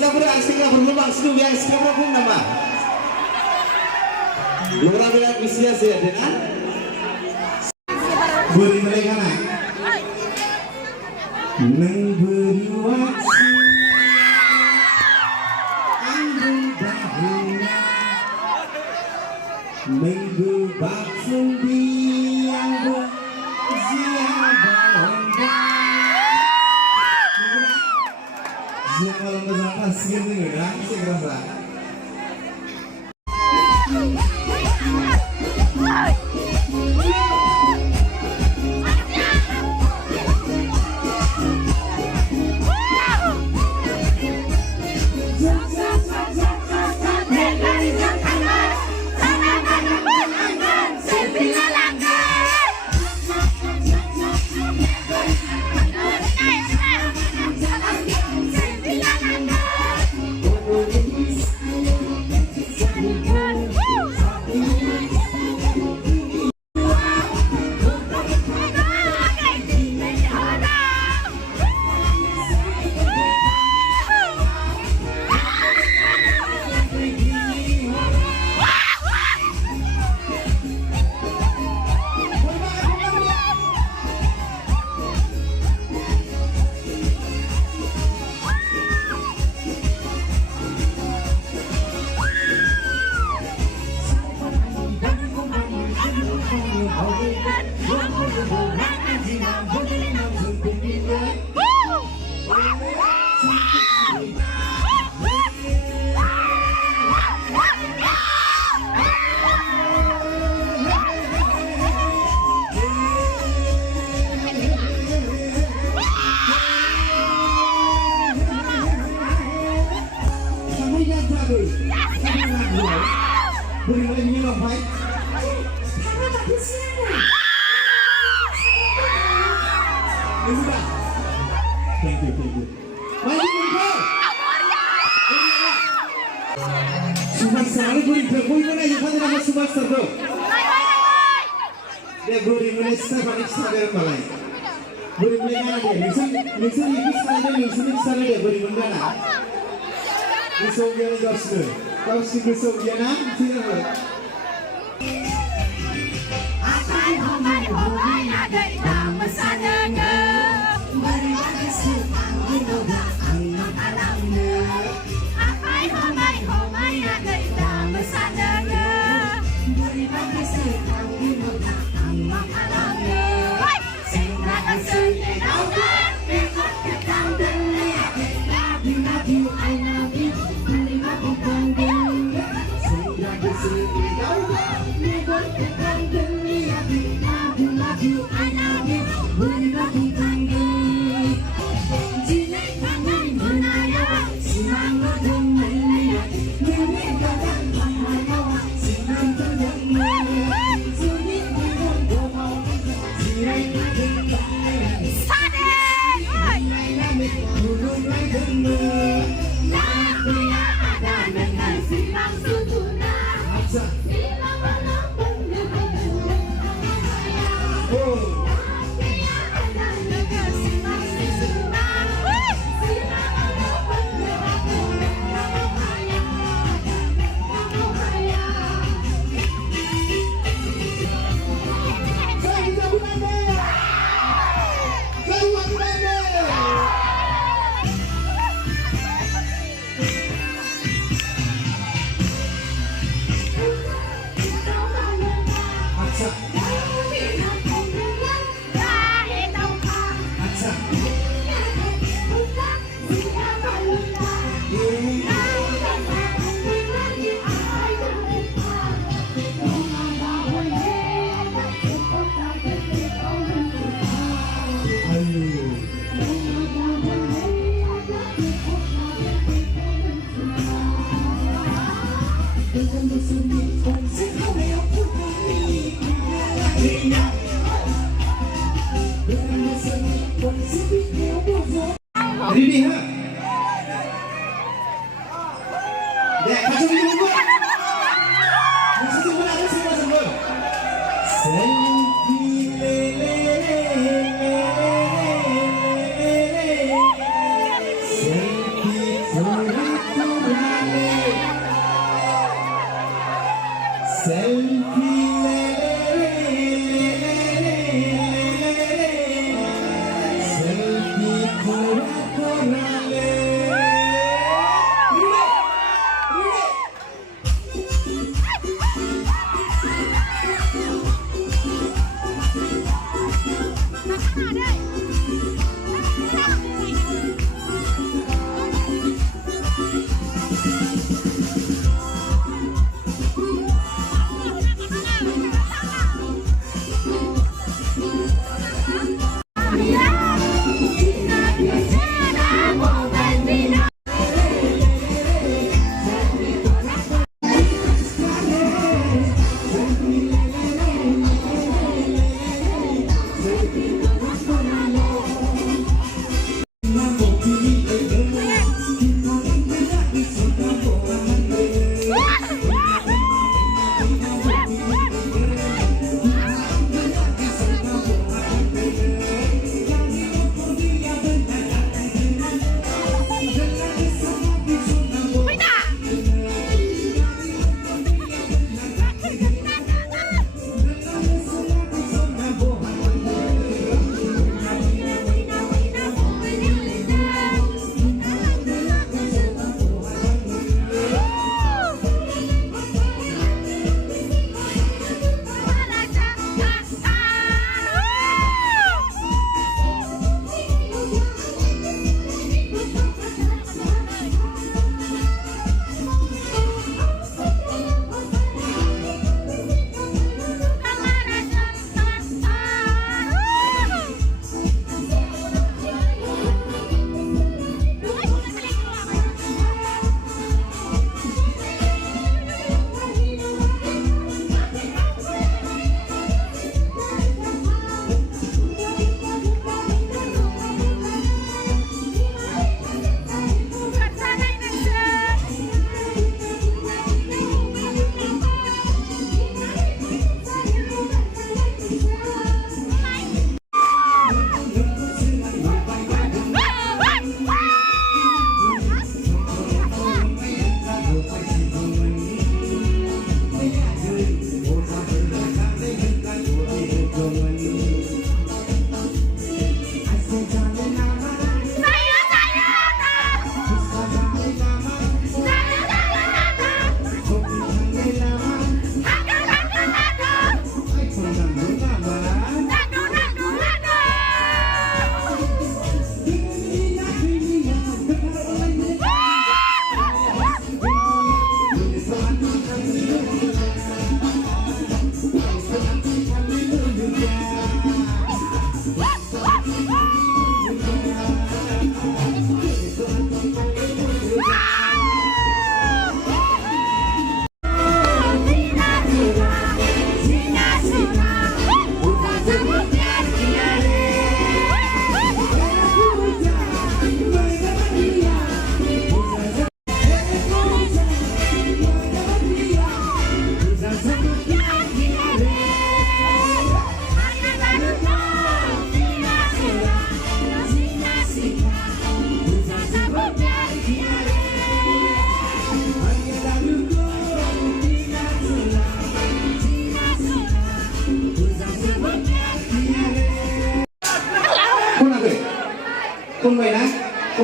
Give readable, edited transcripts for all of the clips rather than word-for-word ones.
Sekarang sekarang berlomba seluruh yang sekarang pun nama. Lora bela misia saya dengan beri mereka nak. Memberi waktu anggun dahulu, mengubah sendi yang berziarah lomba. Siapa lomba apa sih ini? Kan sih kerasa. yang tadi. Beri mulai minum baik. Karena tak bersiaga. Ini dah. Thank you. Mari kita. Sumaster beri beri mana yang kau nama Sumaster tu? Dia beri mulai sebanyak sebanyak malai. Beri mulai mana dia? Nisam ikut sana dia beri mulai mana? Nisam dia ni kau sih nisam dia na? Tidak. Akan homai ada nama sananya. Beri bagi sepang hiduplah anak alamnya. Akan homai ada nama sananya. Beri bagi sepang hiduplah anak alamnya. Sehingga kesennya daulat dekat dekat dunia. Love you, I love you. Beri bagi panggung. Sehingga kesennya daulat dekat dekat dunia. Love you, I love you. Beri bagi panggung. Jilai kangen menaya, semangat menaya. Beri kadang menaya, semangat menaya. Sulit dengan doa, jilai kangen menaya. Sadek, bulung mendengar. Lakunya ada dengan silang sutuna. Silang malam mendengar. Oh. Ready ha? Dek, macam ni buat. Mesti semua ada semua. Selfie lele. Selfie turale. Selfie lele. Selfie turale.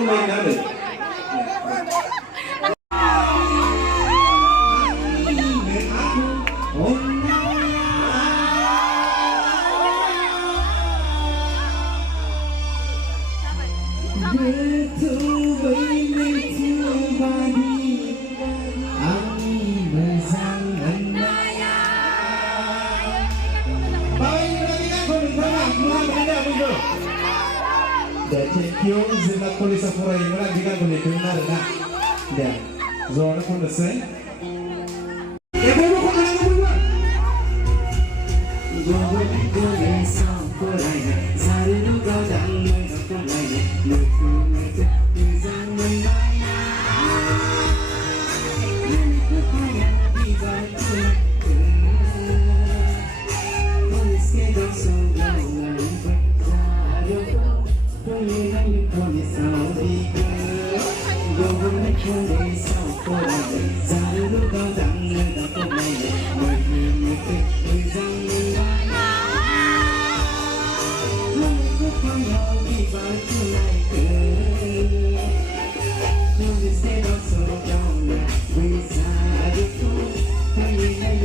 main ada. Thank you, Zina Polisa Furaimura, Giga Gunitunga, there. Zora from the same. Hãy subscribe cho kênh Ghiền Mì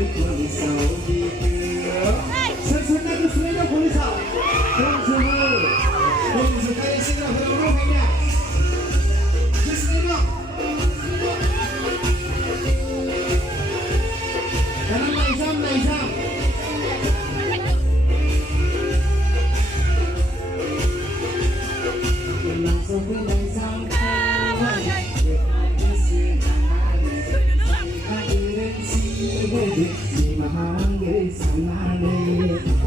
Gõ để không bỏ lỡ những video hấp dẫn.